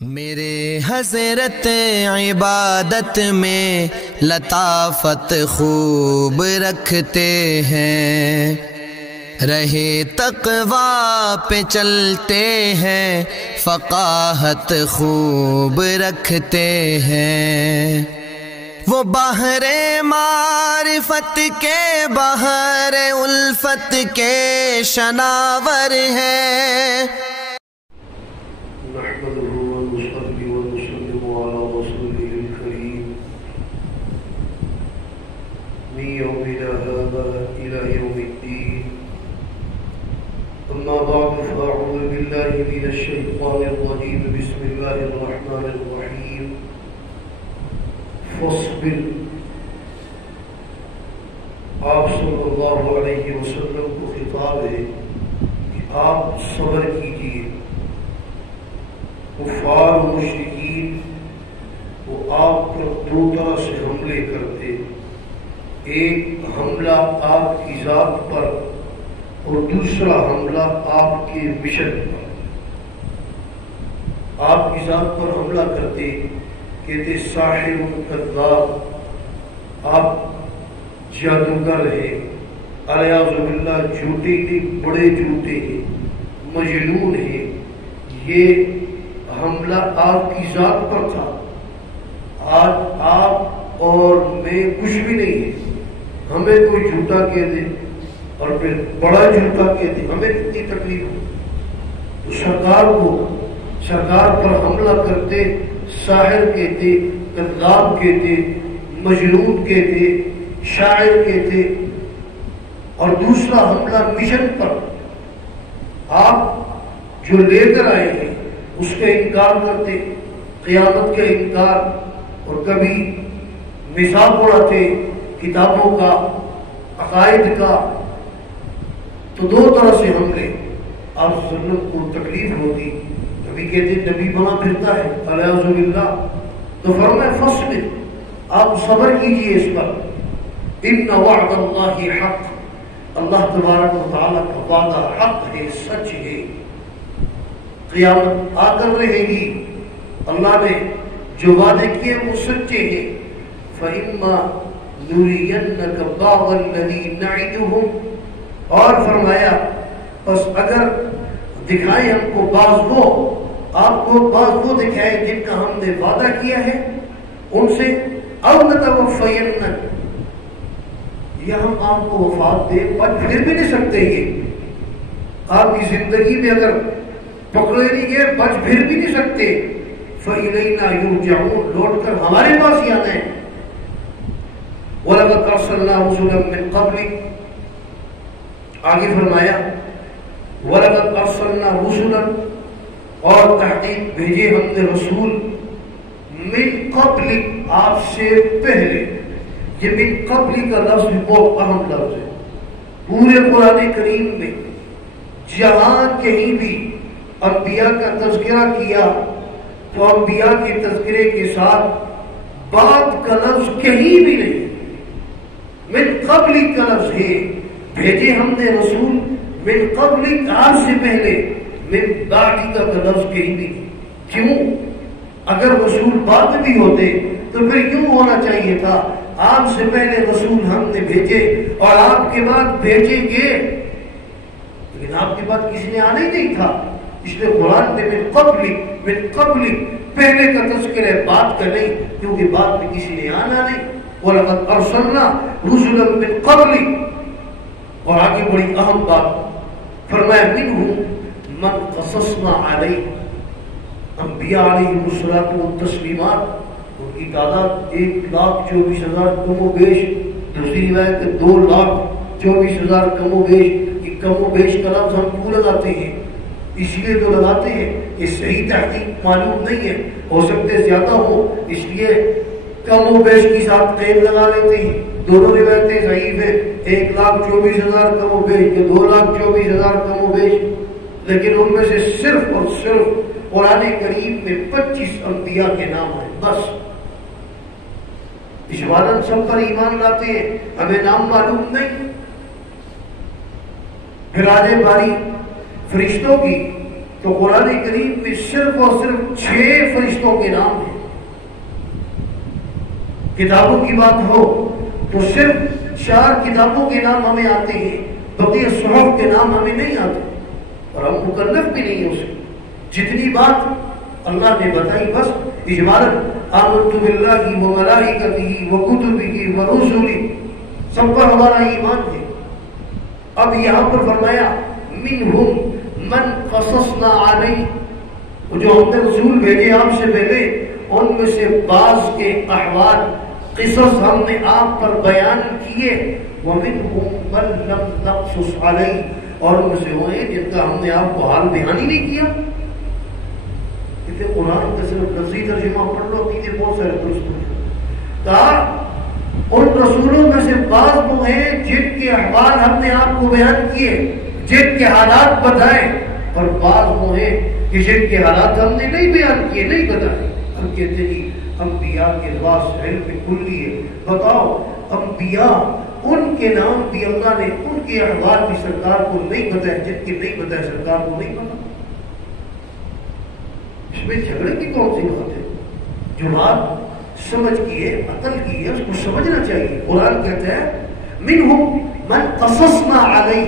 میرے حضرت عبادت میں لطافت خوب رکھتے ہیں، رہے تقویٰ پہ چلتے ہیں، فقاہت خوب رکھتے ہیں۔ وہ بحر معرفت کے بحر الفت کے شناور ہیں۔ أما بعد فأعوذ بالله من الشيطان الرجيم بسم الله الرحمن الرحيم فاصبر آپ صلی اللہ علیہ وسلم کو خطاب ہے کہ آپ صبر کیجئے۔ کفار و مشرکین وہ آپ پر دو طرح سے حملے کرتے، ایک حملہ آپ کی ذات پر اور دوسرا حملہ آپ کے مشن پر۔ آپ کی ذات پر حملہ کرتے، کہتے ساحر کذاب، آپ جادوگر ہیں، الیاذ باللہ جھوٹے کے بڑے جھوٹے ہیں، مجنون ہیں۔ یہ حملہ آپ کی ذات پر تھا۔ آج آپ اور میں کچھ بھی نہیں ہے، ہمیں کوئی جھوٹا کہہ دے اور پھر بڑا جھوٹا کہتے، ہمیں کتنی تکلیف ہو۔ تو سرکار پر حملہ کرتے، ساحر کہتے، کذاب کہتے، مجنون کہتے، شاعر کہتے، اور دوسرا حملہ مشن پر، آپ جو لے کر آئے ہیں اس کا انکار کرتے، قیامت کا انکار، اور کبھی مذاق اڑاتے کتابوں کا، عقائد کا۔ تو دو طرح سے حملے، آپ صلی اللہ علیہ وسلم کو تکلیف ہوتی، کبھی کہتے نبی بنا پھرتا ہے الیاذ باللہ، تو فرمائے فاصبر، آپ صبر کیجئے اس پر۔ ان وعد اللہ حق، اللہ تبارک و تعالیٰ کا وعدہ حق ہے، سچ ہے، قیامت آ کر رہے گی۔ اللہ نے جو وعدے کیے وہ سچے ہیں۔ فَإِمَّا نُرِيَنَّكَ بَعْضَ الَّذِي نَعِدُهُمْ، اور فرمایا بس اگر دکھائے ہم کو بعض وہ، آپ کو بعض وہ دکھائے جن کا ہم نے وعدہ کیا ہے ان سے، او نتوفینک، یا ہم آپ کو وفات دے، بچ پھر بھی نہیں سکتے، یہ آپ کی زندگی میں اگر پکڑے نہیں گئے بچ پھر بھی نہیں سکتے۔ فَإِلَيْنَا يُرْجَعُونَ، لوٹ کر ہمارے پاس ہی آنا ہے۔ وَلَقَدْ أَرْسَلْنَا رُسُلًا مِّن قَبْلِكَ، آگے فرمایا وَلَقَدْ أَرْسَلْنَا رُسُلًا، اور تحقیق بھیجے ہم نے رسول، مِن قَبْلِكَ، آپ سے پہلے۔ یہ من قبل کا لفظ بھی بہت اہم لفظ ہے پورے قرآن کریم میں۔ جہاں کہیں بھی انبیاء کا تذکرہ کیا تو انبیاء کے تذکرے کے ساتھ بعد کا لفظ کہیں بھی نہیں، من قبل کا لفظ ہے۔ بھیجے ہم نے رسول من قبل، آپ سے پہلے، من بعد کا لفظ کہیں بھی نہیں۔ کیوں؟ اگر رسول بعد بھی ہوتے تو پھر کیوں ہونا چاہیے تھا؟ آپ سے پہلے رسول ہم نے بھیجے اور آپ کے بعد بھیجیں گے، لیکن آپ کے بعد کسی نے آنا ہی نہیں تھا۔ اس لیے قرآن میں من قبل پہلے کا تذکر ہے، بعد کا نہیں، کیونکہ بعد میں کسی نے آنا نہیں۔ وَلَقَدْ أَرْسَلْنَا رُسُلًا مِّن قَبْلِكَ، اور آگے بڑی اہم بات فرمایا مِنْهُمْ مَنْ قَصَصْنَا عَلَيْهِ، انبیاء علیہم الصلاۃ والتسلیمات، ان کی تعداد 1,24,000 کم و بیش، دوسری روایت 2,24,000 کم و بیش۔ یہ کم و بیش کا لفظ ہم کیوں لگاتے ہیں؟ اس لیے تو لگاتے ہیں کہ صحیح تحقیق معلوم نہیں ہے، ہو سکتے زیادہ ہو، اس لیے کم و بیش کی ساتھ قید لگا لیتے ہیں۔ دونوں روایتیں ضعیف ہیں، 1,24,000 کم و بیش یا 2,24,000 کم و بیش، لیکن ان میں سے صرف اور صرف قرآن کریم میں 25 انبیاء کے نام ہیں بس۔ اجمالاً سب پر ایمان لاتے ہیں، ہمیں نام معلوم نہیں۔ پھر آنے باری فرشتوں کی تو قرآن کریم میں صرف اور صرف 6 فرشتوں کے نام ہیں. کتابوں کی بات ہو تو صرف 4 کتابوں کے نام ہمیں آتے ہیں، بقیہ صحف کے نام ہمیں نہیں آتے اور ہم مکلف بھی نہیں ہو سکتے. جتنی بات اللہ نے بتائی بس اجمالاً آمنت باللہ وملائکتہ وکتبہ ورسلہ، سب پر ہمارا ایمان ہے. اب یہاں پر فرمایا منہم من قصصنا علیہ، جو ہم نے رسول بھیجے آپ سے پہلے ان میں سے بعض کے احوال قصص ہم نے آپ پر بیان کیے، ومنہم من لم نقصص علیہ، اور ان میں سے وہ ہیں جن کا ہم نے آپ کو حال بیان ہی نہیں کیا. کہتے قرآن کا صرف لفظی ترجمہ پڑھ لو، عقیدے بہت سارے درست ہیں. کہا ان رسولوں میں سے بعض وہ ہیں جن کے احوال ہم نے آپ کو بیان کیے، جن کے حالات بتائے، اور بعض وہ ہیں کہ جن کے حالات ہم نے نہیں بیان کیے، نہیں بتائے. ہم کہتے جی انبیاء کے پاس علم کلی ہے. بتاؤ انبیاء ان کے نام بھی اللہ نے ان کے احوال بھی سرکار کو نہیں بتائے، جن کے نہیں بتائے سرکار کو نہیں پتا. اس میں جھگڑے کی کون سی بات ہے؟ جو بات سمجھ کی ہے، عقل کی ہے، اس کو سمجھنا چاہیے. قرآن کہتا ہے منہم من قصصنا علیہ،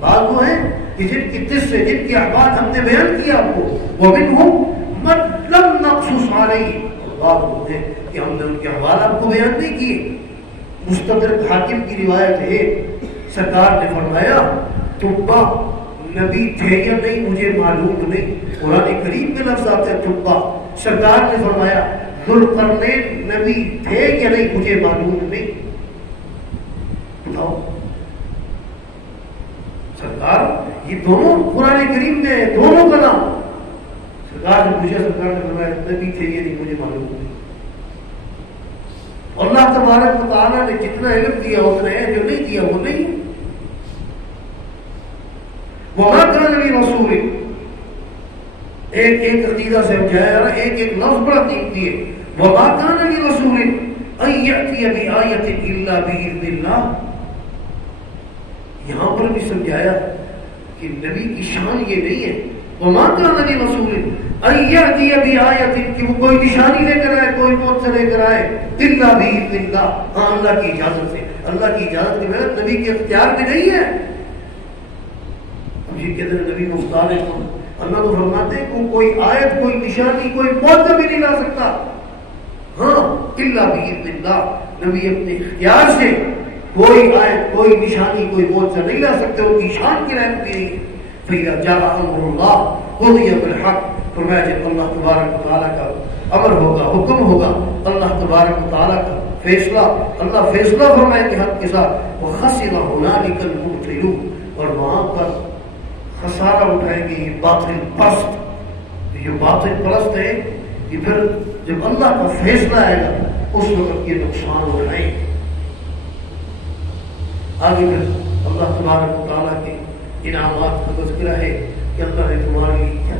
بعض وہ ہیں کہ جن کی قصے، جن کے احوال ہم نے بیان کیا آپ کو، ومنہم من لم نقصص علیہ، اور بعض وہ ہیں کہ ہم نے ان کے احوال آپ کو بیان نہیں کیے. مستدرک حاکم کی روایت ہے، سرکار نے فرمایا تبا نبی تھے یا نہیں مجھے معلوم نہیں. قرآن کریم میں لفظ آتا ہے تبا. سرکار نے فرمایا ذوالقرنین نبی تھے یا نہیں مجھے معلوم نہیں. بتاؤ سرکار، یہ دونوں قرآن کریم میں دونوں کا نام. سرکار نے پوچھا، سرکار نے فرمایا نبی تھے یا نہیں مجھے معلوم نہیں. اللہ تبارک و تعالیٰ نے جتنا علم دیا اتنا ہے، جو نہیں دیا وہ نہیں. وما كان لرسول، ایک عقیدہ سے سمجھایا رہا، ایک لفظ بڑا قیمتی ہے. وما كان لرسول ان يأتي بآية الا بإذن الله. یہاں پر بھی سمجھایا کہ نبی کی شان یہ نہیں ہے. وما كان لرسول ان يأتي بآية، کہ وہ کوئی نشانی لے کر آئے، کوئی معجزہ لے کر آئے، الا بإذن الله، ہاں اللہ کی اجازت سے. اللہ کی اجازت کے بغیر نبی کے اختیار میں نہیں ہے. اب یہ کہتے ہیں نبی مختار ہے، اللہ تو فرماتے ہیں کہ کوئی آیت، کوئی نشانی، کوئی معجزہ بھی نہیں لا سکتا. ہاں الا بإذن الله، نبی اپنے اختیار سے کوئی آیت، کوئی نشانی، کوئی معجزہ نہیں لا سکتے. ان کی شان کی رحمت بھی نہیں. فإذا جاء أمر الله قضي بالحق، فرمایا جب اللہ تبارک و تعالیٰ کا امر ہوگا، حکم ہوگا، اللہ تبارک و تعالیٰ کا فیصلہ، اللہ فیصلہ فرمائے کہ حق کے ساتھ. وخسر هنالك المبطلون، اور وہاں پر خسارہ اٹھائیں گے یہ باطل پرست. یہ باطل پرست ہے کہ پھر جب اللہ کا فیصلہ آئے گا اس وقت یہ نقصان اٹھائیں. آگے پھر اللہ تبارک و تعالیٰ کے انعامات کا تذکرہ ہے کہ اللہ نے تمہارے لیے